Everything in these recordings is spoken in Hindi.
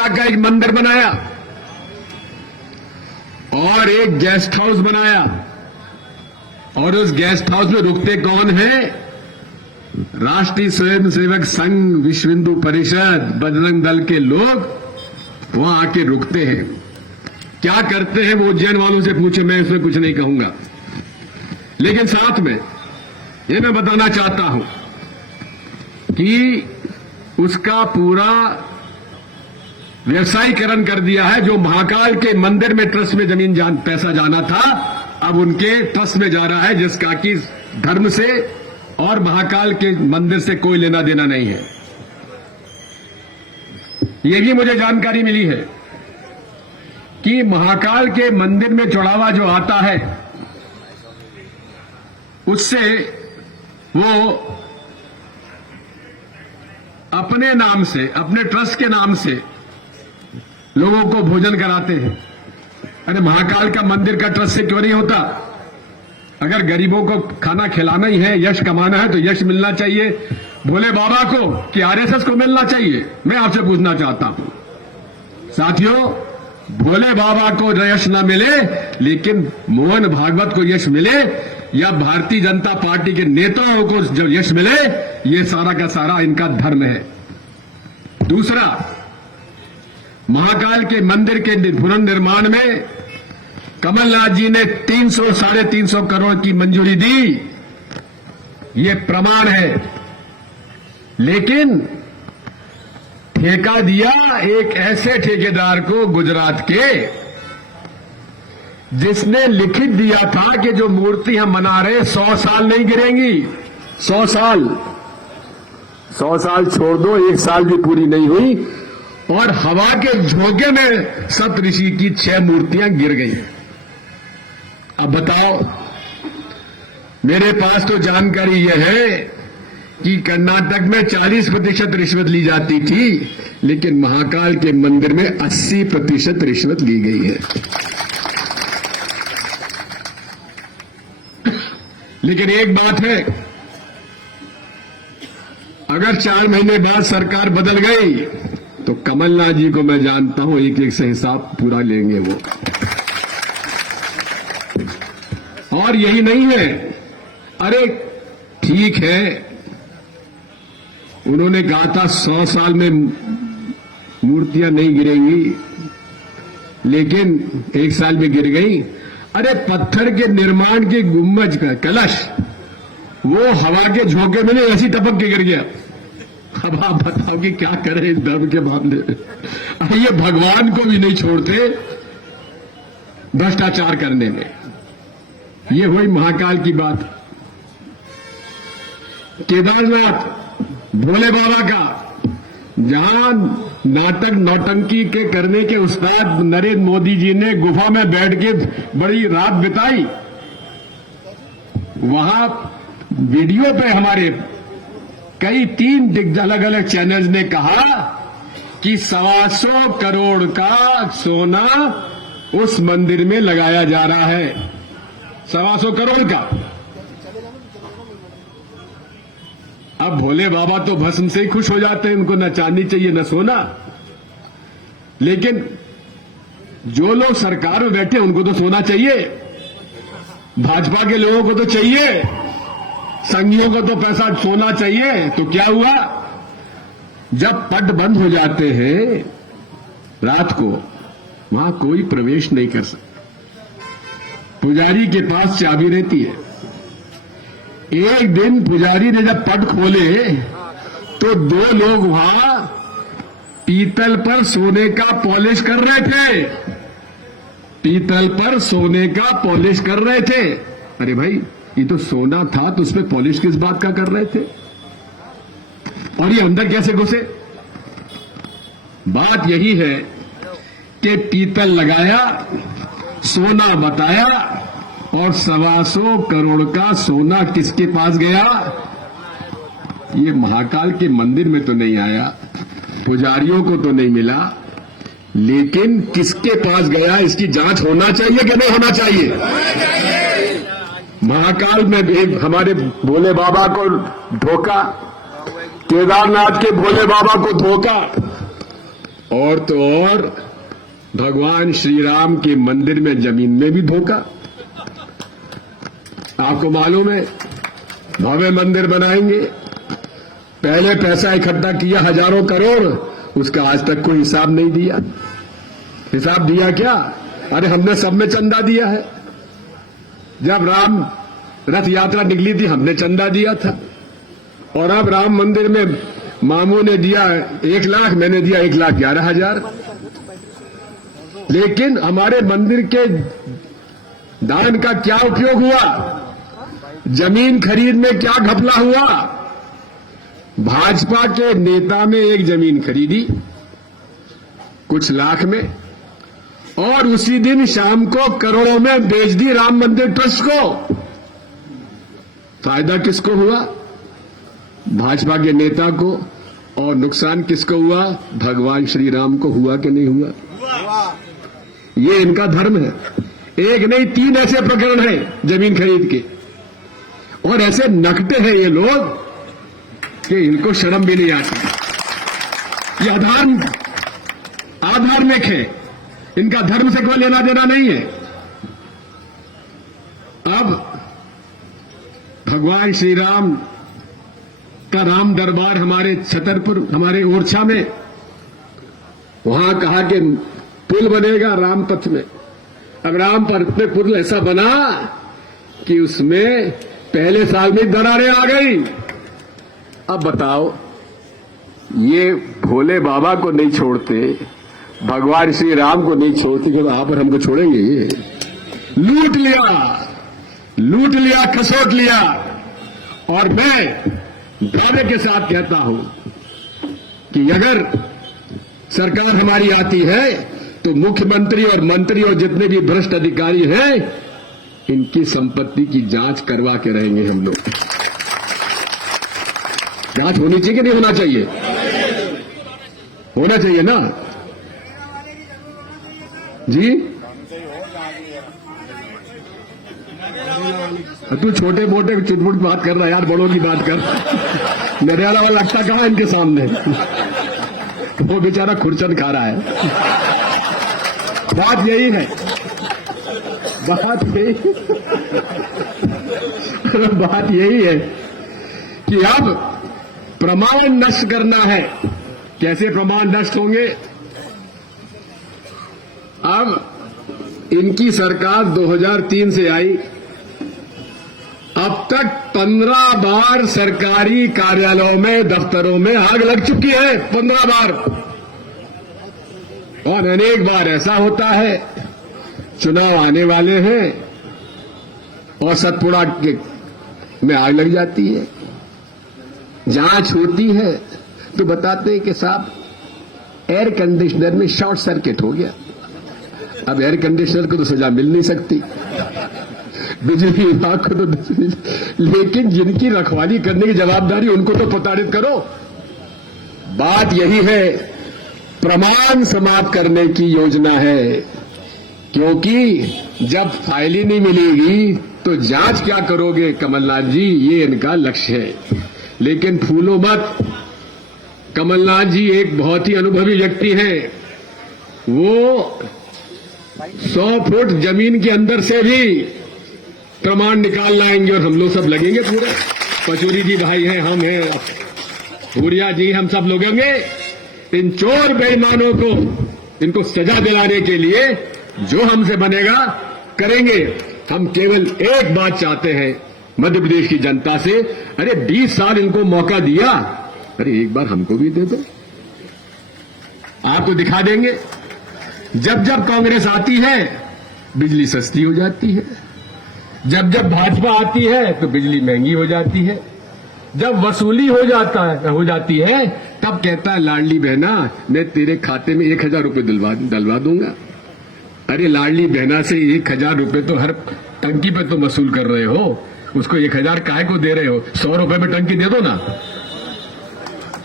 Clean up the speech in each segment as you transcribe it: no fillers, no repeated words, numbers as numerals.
माता का एक मंदिर बनाया और एक गेस्ट हाउस बनाया, और उस गेस्ट हाउस में रुकते कौन है? राष्ट्रीय स्वयंसेवक संघ, विश्व हिंदू परिषद, बजरंग दल के लोग वहां आके रुकते हैं। क्या करते हैं वो उज्जैन वालों से पूछे, मैं इसमें कुछ नहीं कहूंगा। लेकिन साथ में ये मैं बताना चाहता हूं कि उसका पूरा व्यवसायीकरण कर दिया है। जो महाकाल के मंदिर में ट्रस्ट में जमीन पैसा जाना था, अब उनके ट्रस्ट में जा रहा है, जिसका कि धर्म से और महाकाल के मंदिर से कोई लेना देना नहीं है। यह भी मुझे जानकारी मिली है कि महाकाल के मंदिर में चढ़ावा जो आता है, उससे वो अपने नाम से, अपने ट्रस्ट के नाम से लोगों को भोजन कराते हैं। अरे महाकाल का मंदिर का ट्रस्ट से क्यों नहीं होता? अगर गरीबों को खाना खिलाना ही है, यश कमाना है, तो यश मिलना चाहिए भोले बाबा को कि आरएसएस को मिलना चाहिए? मैं आपसे पूछना चाहता हूं साथियों, भोले बाबा को यश न मिले लेकिन मोहन भागवत को यश मिले, या भारतीय जनता पार्टी के नेताओं को जो यश मिले, ये सारा का सारा इनका धर्म है। दूसरा, महाकाल के मंदिर के पुनर्निर्माण में कमलनाथ जी ने 300 साढ़े 300 करोड़ की मंजूरी दी, ये प्रमाण है। लेकिन ठेका दिया एक ऐसे ठेकेदार को गुजरात के, जिसने लिखित दिया था कि जो मूर्ति हम बना रहे 100 साल नहीं गिरेंगी। 100 साल छोड़ दो, 1 साल भी पूरी नहीं हुई और हवा के झोंके में सप्तऋषि की 6 मूर्तियां गिर गई। अब बताओ, मेरे पास तो जानकारी यह है कि कर्नाटक में 40% रिश्वत ली जाती थी, लेकिन महाकाल के मंदिर में 80% रिश्वत ली गई है। लेकिन एक बात है, अगर 4 महीने बाद सरकार बदल गई तो कमलनाथ जी को मैं जानता हूं, एक एक से हिसाब पूरा लेंगे वो। और यही नहीं है, अरे ठीक है, उन्होंने कहा था 100 साल में मूर्तियां नहीं गिरेंगी, लेकिन 1 साल में गिर गई। अरे पत्थर के निर्माण के गुम्बज का कलश, वो हवा के झोंके में नहीं, ऐसी टपक के गिर गया। अब आप बताओ कि क्या करें इस धर्म के मामले में। ये भगवान को भी नहीं छोड़ते भ्रष्टाचार करने में। ये हुई महाकाल की बात। केदारनाथ भोले बाबा का, जहां नाटक नौटंकी के करने के उस्ताद नरेंद्र मोदी जी ने गुफा में बैठ के बड़ी रात बिताई, वहां वीडियो पे हमारे कई 3 अलग अलग चैनल्स ने कहा कि 125 करोड़ का सोना उस मंदिर में लगाया जा रहा है। 125 करोड़ का। अब भोले बाबा तो भस्म से ही खुश हो जाते हैं, उनको न चांदी चाहिए न सोना। लेकिन जो लोग सरकार में बैठे उनको तो सोना चाहिए, भाजपा के लोगों को तो चाहिए, संघियों को तो पैसा सोना चाहिए। तो क्या हुआ, जब पट बंद हो जाते हैं रात को, वहां कोई प्रवेश नहीं कर सकता, पुजारी के पास चाबी रहती है। एक दिन पुजारी ने जब पट खोले तो 2 लोग वहां पीतल पर सोने का पॉलिश कर रहे थे, पीतल पर सोने का पॉलिश कर रहे थे। अरे भाई, ये तो सोना था, तो उसमें पॉलिश किस बात का कर रहे थे? और ये अंदर कैसे घुसे? बात यही है कि पीतल लगाया, सोना बताया, और 125 करोड़ का सोना किसके पास गया? ये महाकाल के मंदिर में तो नहीं आया, पुजारियों को तो नहीं मिला, लेकिन किसके पास गया इसकी जांच होना चाहिए कि नहीं होना चाहिए? महाकाल में भी हमारे भोले बाबा को धोखा, केदारनाथ के भोले बाबा को धोखा, और तो और भगवान श्री राम के मंदिर में जमीन में भी धोखा। आपको मालूम है, भव्य मंदिर बनाएंगे, पहले पैसा इकट्ठा किया हजारों करोड़, उसका आज तक कोई हिसाब नहीं दिया। हिसाब दिया क्या? अरे हमने सब में चंदा दिया है। जब राम रथ यात्रा निकली थी हमने चंदा दिया था, और अब राम मंदिर में मामू ने दिया 1 लाख, मैंने दिया 1,11,000। लेकिन हमारे मंदिर के दान का क्या उपयोग हुआ? जमीन खरीद में क्या घपला हुआ? भाजपा के नेता ने एक जमीन खरीदी कुछ लाख में, और उसी दिन शाम को करोड़ों में बेच दी राम मंदिर ट्रस्ट को। फायदा किसको हुआ? भाजपा के नेता को। और नुकसान किसको हुआ? भगवान श्री राम को हुआ कि नहीं हुआ? ये इनका धर्म है। एक नहीं 3 ऐसे प्रकरण हैं जमीन खरीद के, और ऐसे नकटे हैं ये लोग कि इनको शर्म भी नहीं आती। ये अधार्मिक है, इनका धर्म से कोई लेना देना नहीं है। अब भगवान श्री राम का राम दरबार हमारे छतरपुर, हमारे ओरछा में, वहां कहा कि पुल बनेगा राम पथ में। अब राम पथ में पुल ऐसा बना कि उसमें पहले साल में दरारें आ गई। अब बताओ, ये भोले बाबा को नहीं छोड़ते, भगवान श्री राम को नहीं छोड़ते, कि वहां पर हमको छोड़ेंगे? ये लूट लिया, खसोट लिया। और मैं दावे के साथ कहता हूं कि अगर सरकार हमारी आती है तो मुख्यमंत्री और मंत्री और जितने भी भ्रष्ट अधिकारी हैं, इनकी संपत्ति की जांच करवा के रहेंगे हम लोग। जांच होनी चाहिए कि नहीं होना चाहिए? होना चाहिए ना जी? तू छोटे मोटे चिटपुट बात कर रहा है यार, बड़ों की बात कर। नरियाला वाला लगता कहां इनके सामने? वो बेचारा खुरचन खा रहा है। बात यही है, बात यही है कि अब प्रमाण नष्ट करना है। कैसे प्रमाण नष्ट होंगे? अब इनकी सरकार 2003 से आई, अब तक 15 बार सरकारी कार्यालयों में, दफ्तरों में आग लग चुकी है। 15 बार। और अनेक बार ऐसा होता है, चुनाव आने वाले हैं और सतपुड़ा में आग लग जाती है। जांच होती है तो बताते हैं कि साहब एयर कंडीशनर में शॉर्ट सर्किट हो गया। अब एयर कंडीशनर को तो सजा मिल नहीं सकती, बिजली विभाग को तो, लेकिन जिनकी रखवाली करने की जवाबदारी उनको तो प्रताड़ित करो। बात यही है, प्रमाण समाप्त करने की योजना है, क्योंकि जब फाइल ही नहीं मिलेगी तो जांच क्या करोगे कमलनाथ जी? ये इनका लक्ष्य है। लेकिन फूलो मत, कमलनाथ जी एक बहुत ही अनुभवी व्यक्ति हैं। वो 100 फुट जमीन के अंदर से भी प्रमाण निकाल लाएंगे और हम लोग सब लगेंगे पूरे। पचौरी जी भाई हैं, हम हैं, भूरिया जी, हम सब लगेंगे इन चोर बेईमानों को, इनको सजा दिलाने के लिए जो हमसे बनेगा करेंगे। हम केवल एक बात चाहते हैं मध्य प्रदेश की जनता से, अरे 20 साल इनको मौका दिया, अरे एक बार हमको भी दे दो। आपको दिखा देंगे। जब जब कांग्रेस आती है बिजली सस्ती हो जाती है, जब जब भाजपा आती है तो बिजली महंगी हो जाती है, जब वसूली हो जाती है तब कहता है लाडली बहना मैं तेरे खाते में 1,000 रुपए डलवा दूंगा। अरे लाडली बहना से 1,000 रुपए तो हर टंकी पे तो वसूल कर रहे हो, उसको 1,000 काहे को दे रहे हो? 100 रुपए में टंकी दे दो ना,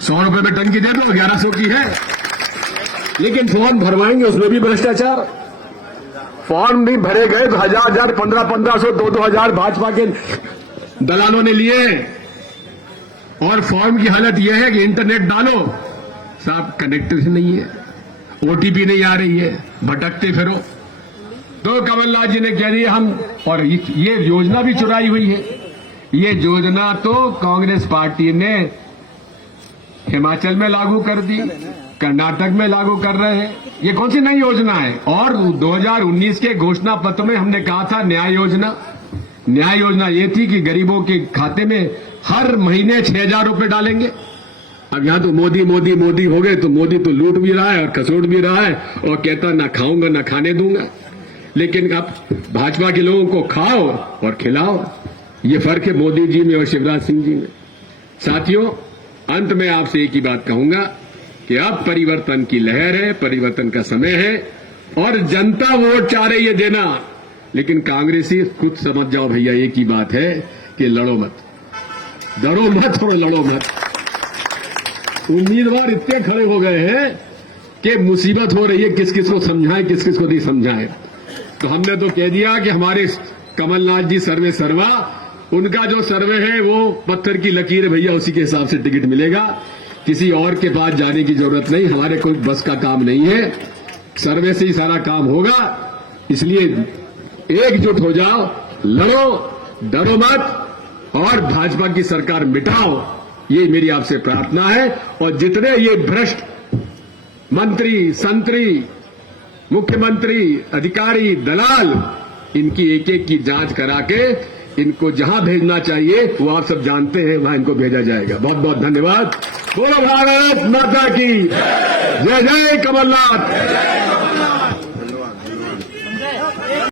100 रुपए में टंकी दे दो, 1100 की है। लेकिन फॉर्म भरवाएंगे उसमें भी भ्रष्टाचार। फॉर्म नहीं भरे गए तो 1,000, 1,500, 2,000 भाजपा के दलालों ने लिए। और फॉर्म की हालत यह है कि इंटरनेट डालो, साहब कनेक्ट ही नहीं है। ओटीपी नहीं आ रही है, भटकते फिरो। तो कमलनाथ जी ने कह दिया हम, और ये योजना भी चुराई हुई है। ये योजना तो कांग्रेस पार्टी ने हिमाचल में लागू कर दी, कर्नाटक में लागू कर रहे हैं। ये कौन सी नई योजना है? और 2019 के घोषणा पत्र में हमने कहा था न्याय योजना। न्याय योजना ये थी कि गरीबों के खाते में हर महीने 6,000 रुपए डालेंगे। अब यहां तो मोदी मोदी मोदी हो गए, तो मोदी तो लूट भी रहा है और खसोट भी रहा है और कहता ना खाऊंगा ना खाने दूंगा। लेकिन अब भाजपा के लोगों को खाओ और खिलाओ। ये फर्क है मोदी जी में और शिवराज सिंह जी में। साथियों, अंत में आपसे एक ही बात कहूंगा कि अब परिवर्तन की लहर है, परिवर्तन का समय है और जनता वोट चाह रही है देना। लेकिन कांग्रेसी खुद समझ जाओ भैया, एक ही बात है कि लड़ो मत, डरो मत और लड़ो मत। उम्मीदवार इतने खड़े हो गए हैं कि मुसीबत हो रही है, किस किस को समझाएं किस किस को नहीं समझाएं। तो हमने तो कह दिया कि हमारे कमलनाथ जी सर्वे सर्वा, उनका जो सर्वे है वो पत्थर की लकीर है भैया, उसी के हिसाब से टिकट मिलेगा। किसी और के पास जाने की जरूरत नहीं, हमारे कोई बस का काम नहीं है, सर्वे से ही सारा काम होगा। इसलिए एकजुट हो जाओ, लड़ो, डरो मत और भाजपा की सरकार मिटाओ, ये मेरी आपसे प्रार्थना है। और जितने ये भ्रष्ट मंत्री, संतरी, मुख्यमंत्री, अधिकारी, दलाल, इनकी एक एक की जांच करा के इनको जहां भेजना चाहिए वो आप सब जानते हैं, वहां इनको भेजा जाएगा। बहुत बहुत धन्यवाद। बोलो भारत माता की जय। जय कमलनाथ।